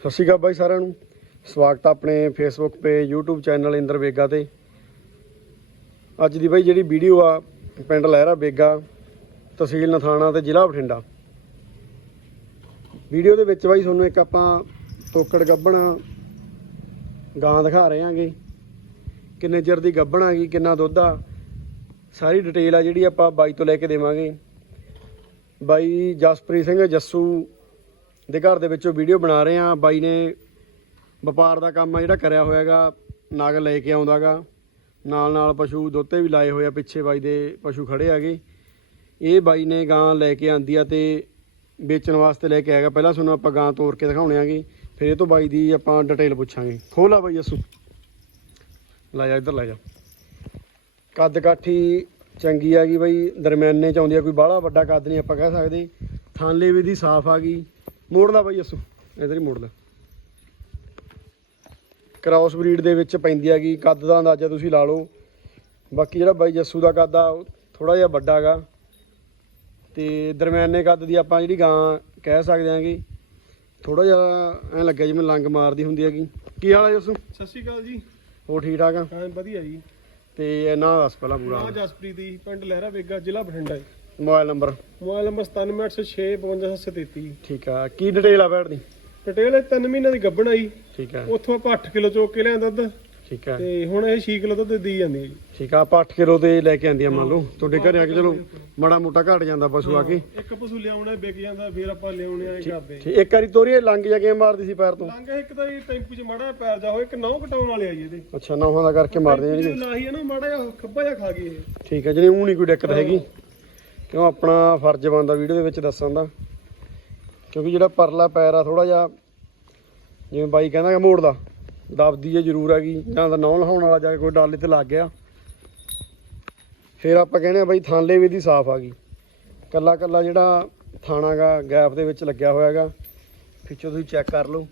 ਸਤਿ ਸ਼੍ਰੀ ਅਕਾਲ ਬਾਈ ਸਾਰਿਆਂ ਨੂੰ। ਸਵਾਗਤ ਆਪਣੇ ਫੇਸਬੁੱਕ ਤੇ, YouTube ਚੈਨਲ ਇੰਦਰ ਵੇਗਾ ਤੇ। ਅੱਜ ਦੀ ਬਾਈ ਜਿਹੜੀ ਵੀਡੀਓ ਆ, ਪਿੰਡ ਲਹਿਰਾ ਬੇਗਾ ਤਹਿਸੀਲ ਨਥਾਣਾ ਤੇ ਜ਼ਿਲ੍ਹਾ ਬਠਿੰਡਾ। ਵੀਡੀਓ ਦੇ ਵਿੱਚ ਬਾਈ ਤੁਹਾਨੂੰ ਇੱਕ ਆਪਾਂ ਤੋਕੜ ਗੱਬਣ ਗਾਂ ਦਿਖਾ ਰਹੇ ਹਾਂਗੇ। ਕਿੰਨੇ ਚਿਰ ਦੀ ਗੱਬਣ ਆ ਗਈ, ਕਿੰਨਾ ਦੁੱਧ ਆ। ਸਾਰੀ ਡਿਟੇਲ ਆ ਜਿਹੜੀ ਆਪਾਂ ਬਾਈ ਤੋਂ ਲੈ ਕੇ ਦੇਵਾਂਗੇ। ਬਾਈ ਜਸਪ੍ਰੀਤ ਸਿੰਘ ਜੱਸੂ ਦੇ ਘਰ ਦੇ ਵਿੱਚੋਂ ਵੀਡੀਓ ਬਣਾ ਰਹੇ ਆ। ਬਾਈ ਨੇ ਵਪਾਰ ਦਾ ਕੰਮ ਆ ਜਿਹੜਾ ਕਰਿਆ ਹੋਇਆਗਾ ਨਗ ਲੈ ਕੇ ਆਉਂਦਾਗਾ। ਨਾਲ ਨਾਲ ਪਸ਼ੂ ਦੋਤੇ ਵੀ ਲਾਏ ਹੋਏ ਆ ਪਿੱਛੇ ਬਾਈ ਦੇ ਪਸ਼ੂ ਖੜੇ ਆਗੇ ਇਹ ਬਾਈ ਨੇ ਗਾਂ ਲੈ ਕੇ ਆਂਦੀ ਆ ਤੇ ਵੇਚਣ ਵਾਸਤੇ ਲੈ ਕੇ ਆਏਗਾ ਪਹਿਲਾਂ ਤੁਹਾਨੂੰ ਆਪਾਂ ਗਾਂ ਤੋੜ ਕੇ ਦਿਖਾਉਣੇ ਆਗੇ। ਫਿਰ ਇਹ ਤੋਂ ਬਾਈ ਦੀ ਆਪਾਂ ਡਿਟੇਲ ਪੁੱਛਾਂਗੇ। ਖੋਲਾ ਬਾਈ ਅਸੂ। ਲੈ ਜਾ, ਇੱਧਰ ਲੈ ਜਾ। ਕੱਦ ਕਾਠੀ ਚੰਗੀ ਆ ਗਈ ਬਾਈ। ਦਰਮਿਆਨੇ ਚ ਆਉਂਦੀ ਆ, ਕੋਈ ਬਾਹਲਾ ਵੱਡਾ ਕੱਦ ਨਹੀਂ ਆਪਾਂ ਕਹਿ ਸਕਦੇ। ਥਾਂਲੇ ਵੀ ਦੀ ਸਾਫ਼ ਆ ਗਈ। ਮੋੜ ਲਾ ਬਾਈ ਅਸੂ ਇਧਰ ਹੀ ਮੋੜ ਲੈ। ਕ੍ਰਾਸ ਬਰੀਡ ਦੇ ਵਿੱਚ ਪੈਂਦੀ ਹੈਗੀ ਕੱਦ ਦਾ ਅੰਦਾਜ਼ਾ ਤੁਸੀਂ ਲਾ ਲਓ। ਬਾਕੀ ਜਿਹੜਾ ਬਾਈ ਜੱਸੂ ਦਾ ਕੱਦ ਆ ਥੋੜਾ ਜਿਹਾ ਵੱਡਾ ਹੈਗਾ। ਤੇ ਦਰਮਿਆਨੇ ਕੱਦ ਦੀ ਆਪਾਂ ਜਿਹੜੀ ਗਾਂ ਕਹਿ ਸਕਦੇ ਹਾਂਗੇ ਥੋੜਾ ਜਿਹਾ ਐ ਲੱਗਿਆ ਜਿਵੇਂ ਲੰਗ ਮਾਰਦੀ ਹੁੰਦੀ ਹੈਗੀ। ਕੀ ਹਾਲ ਹੈ ਜੱਸੂ? ਸਤਿ ਸ਼੍ਰੀ ਅਕਾਲ ਜੀ। ਉਹ ਠੀਕ ਠਾਕ ਆ? ਹਾਂ ਵਧੀਆ ਜੀ। ਤੇ ਇਹਨਾਂ ਦੱਸ ਪਹਿਲਾਂ ਪੂਰਾ। ਨਾਮ ਜਸਪ੍ਰੀਤ ਜੀ ਪਿੰਡ ਲਹਿਰਾ ਵੇਗਾ ਜ਼ਿਲ੍ਹਾ ਬਠਿੰਡਾ ਜੀ। Mobile number? ਮੋਬਾਈਲ ਨੰਬਰ 9786555733 ਠੀਕ ਆ। ਕੀ ਡਿਟੇਲ ਆ ਬੈਠ ਦੀ? ਇਹ 3 ਮਹੀਨਿਆਂ ਦੀ ਗੱਭਣ ਆਈ। ਠੀਕ ਆ। ਉੱਥੋਂ ਆਪਾਂ 8 ਕਿਲੋ ਚੋਕ ਕੇ ਲਿਆਂਦਾ ਦੁੱਧ ਠੀਕ ਆ। ਤੇ ਹੁਣ ਇਹ 6 ਕਿਲੋ ਦੁੱਧ ਦੀ ਜਾਂਦੀ ਹੈ ਜੀ। ਠੀਕ ਆ। ਆਪਾਂ 8 ਕਿਲੋ ਤੇ ਲੈ ਕੇ ਆਂਦੀ ਆ ਮੰਨ ਲਓ। ਤੁਹਾਡੇ ਘਰੇ ਆ ਕੇ ਚਲੋ ਮਾੜਾ ਮੋਟਾ ਘਟ ਜਾਂਦਾ ਪਸ਼ੂ ਆ ਕੇ। ਇੱਕ ਪਸ਼ੂ ਲਿਆਉਣਾ ਵਿਕ ਜਾਂਦਾ ਫਿਰ ਆਪਾਂ ਲਿਆਉਣੇ ਆ ਕਰਦੇ ਠੀਕ ਇੱਕ ਵਾਰੀ ਤੋਰੀਏ ਲੰਗ ਜਾ ਕੇ ਮਾਰਦੀ ਸੀ ਪੈਰ ਤੋਂ। ਲੰਘ ਇੱਕ ਤਾਂ ਇਹ ਟੈਂਪੂ 'ਚ ਮਾੜਾ ਪੈਰ ਜਾ ਹੋਏ ਇੱਕ ਨੌ ਘਟਾਉਣ ਵਾਲੇ ਆ ਜੀ ਇਹਦੇ। ਅੱਛਾ ਨੌਹਾਂ ਦਾ ਕਰਕੇ ਮਾਰਦੇ ਆ ਟੈਂਪੂ ਜੀ। 'ਚ ਲਾਹੀ ਹੈ ਨਾ ਮਾੜਾ ਜਿਹਾ ਖੱਬਾ ਜਿਹਾ ਖਾ ਗਈ ਇਹ। ਠੀਕ ਹੈ ਜਿਹੜੀ ਉਹ ਨਹੀਂ ਕੋਈ ਦਿੱਕਤ ਹੈਗੀ। ਕਿਉਂ ਆਪਣਾ ਫਰਜ਼ ਬਣਦਾ ਵੀਡੀਓ ਦੇ ਵਿੱਚ ਦੱਸਣ ਦਾ? ਕਿਉਂਕਿ ਜਿਹੜਾ ਪਰਲਾ ਪੈਰ ਆ ਥੋੜਾ ਜਿਹਾ, ਜਿਵੇਂ ਬਾਈ ਕਹਿੰਦਾ ਕਿ ਮੋੜਦਾ ਦਬਦੀ ਹੈ ਜ਼ਰੂਰ ਹੈਗੀ, ਜਾਂ ਤਾਂ ਨੌ ਲਹਾਉਣ ਵਾਲਾ ਜਾ ਕੇ ਕੋਈ ਡਾਲੇ ਤੇ ਲੱਗ ਗਿਆ। ਫਿਰ ਆਪਾਂ ਕਹਿੰਦੇ ਆ ਬਾਈ ਥਾਂਲੇ ਵੀ ਦੀ ਸਾਫ਼ ਆ ਗਈ। ਕੱਲਾ ਕੱਲਾ ਜਿਹੜਾ ਥਾਣਾਗਾ ਗੈਪ ਦੇ ਵਿੱਚ ਲੱਗਿਆ ਹੋਇਆ ਹੈਗਾ ਪਿੱਛੋਂ ਤੁਸੀਂ ਚੈੱਕ ਕਰ ਲਓ।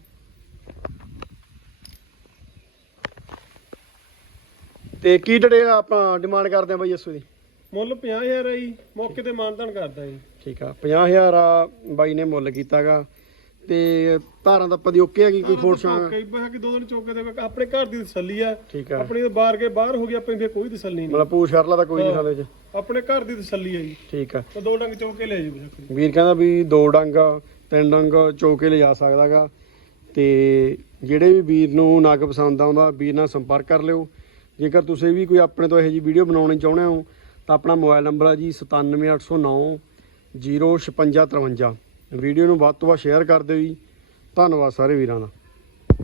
ਤੇ ਕੀ ਡਿਟੇਲ ਆਪਾਂ ਡਿਮਾਂਡ ਕਰਦੇ ਆ ਬਾਈ ਇਸੋ ਦੀ ਮੁੱਲ 50000 ਹੈ ਜੀ ਮੌਕੇ ਤੇ ਮਾਨਤਾਨ ਕਰਦਾ ਜੀ। ਠੀਕ ਆ 50000 ਆ ਬਾਈ ਨੇ ਮੁੱਲ ਕੀਤਾਗਾ। ਤੇ ਧਾਰਾਂ ਦਾ ਪਦੀ ਓਕੇ ਹੈਗੀ ਕੋਈ ਫੋਰਸਾਂ ਕਈ ਬਹਾ ਕਿ ਦੋ ਦਿਨ ਚੌਕੇ ਦੇ ਆਪਣੇ ਘਰ ਦੀ ਤਸੱਲੀ ਆ। ਠੀਕ ਆ। ਆਪਣੀ ਤਾਂ ਬਾਹਰ ਕੇ ਬਾਹਰ ਹੋ ਗਈ ਆਪਣੀ ਫਿਰ ਕੋਈ ਤਸੱਲੀ ਨਹੀਂ। ਮਤਲਬ ਪੂਛ ਕਰਲਾ ਦਾ ਕੋਈ ਨਹੀਂ ਖਾਦੇ ਚ। ਆਪਣੇ ਘਰ ਦੀ ਤਸੱਲੀ ਆ ਜੀ। ਠੀਕ ਆ। ਤਾਂ ਦੋ ਡੰਗ ਚੌਕੇ ਲੈ ਜੀ ਬਸ਼ੱਕ ਵੀਰ ਕਹਿੰਦਾ ਵੀ ਦੋ ਡੰਗ ਤਿੰਨ ਡੰਗ ਚੌਕੇ ਲਿਜਾ ਸਕਦਾਗਾ। ਤੇ ਜਿਹੜੇ ਵੀ ਵੀਰ ਨੂੰ ਨਗ ਪਸੰਦ ਆਉਂਦਾ ਵੀਰ ਨਾਲ ਸੰਪਰਕ ਕਰ ਲਿਓ। ਜੇਕਰ ਤੁਸੀਂ ਵੀ ਕੋਈ ਆਪਣੇ ਤੋਂ ਇਹੋ ਜਿਹੀ ਵੀਡੀਓ ਬਣਾਉਣੀ ਚਾਹੁੰਦੇ ਹੋ ਤਾਂ ਆਪਣਾ ਮੋਬਾਈਲ ਨੰਬਰ ਆ ਜੀ 97809 05653 ਵੀਡੀਓ ਨੂੰ ਵੱਧ ਤੋਂ ਵੱਧ ਸ਼ੇਅਰ ਕਰ ਦਿਓ ਜੀ। ਧੰਨਵਾਦ ਸਾਰੇ ਵੀਰਾਂ ਦਾ।